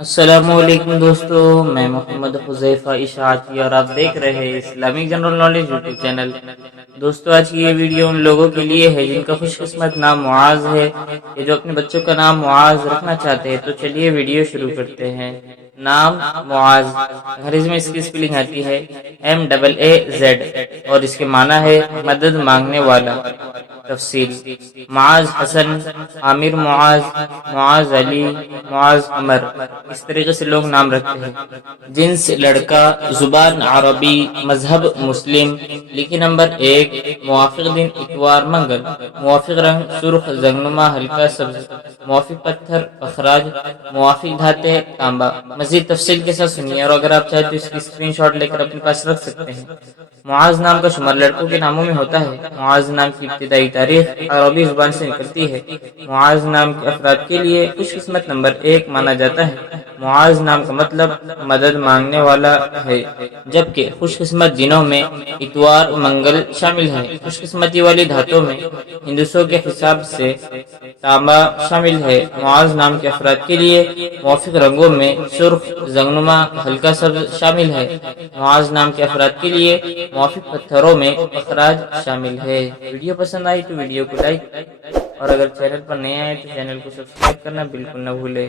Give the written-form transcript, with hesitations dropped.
السلام علیکم دوستو، میں محمد حذیفہ اشاعتی اور آپ دیکھ رہے ہیں Islamic general knowledge YouTube channel. دوستو آج کی یہ ویڈیو ان لوگوں کے لیے ہے جن کا خوش قسمت نام معاذ ہے یا جو اپنے بچوں کا نام معاذ رکھنا چاہتے ہیں۔ تو چلیے ویڈیو شروع کرتے ہیں۔ نام معاذ، انگریزی میں اس کی سپیلنگ آتی ہے MAAZ اور اس کے معنی ہے مدد مانگنے والا۔ تفصیل: معاذ حسن، عامر معاذ، معاذ علی، معاذ عمر، اس طریقے سے لوگ نام رکھتے ہیں۔ جنس لڑکا، زبان عربی، مذہب مسلم، لکی نمبر 1، موافق دن اتوار منگل، موافق رنگ سرخ زنگنما ہلکا سبز، موافق پتھر اخراج، موافق دھاتیں تانبا۔ مزید تفصیل کے ساتھ سنیے اور اگر آپ چاہیں تو اس کی اسکرین شاٹ لے کر اپنے پاس رکھ سکتے ہیں۔ معاذ نام کا شمار لڑکوں کے ناموں میں ہوتا ہے۔ معاذ نام کی ابتدائی تاریخ عربی زبان سے نکلتی ہے۔ معاذ نام کے افراد کے لیے خوش قسمت نمبر 1 مانا جاتا ہے۔ معاذ نام کا مطلب مدد مانگنے والا ہے، جبکہ خوش قسمت دنوں میں اتوار منگل شامل ہے۔ خوش قسمتی والی دھاتوں میں ہندسوں کے حساب سے تانبا شامل ہے۔ معاذ نام کے افراد کے لیے موافق رنگوں میں سرخ زنگنما ہلکا سبز شامل ہے۔ معاذ نام کے افراد کے لیے موافق پتھروں میں اخراج شامل ہے۔ ویڈیو پسند آئی تو ویڈیو کو لائک اور اگر چینل پر نئے آئے تو چینل کو سبسکرائب کرنا بالکل نہ بھولے۔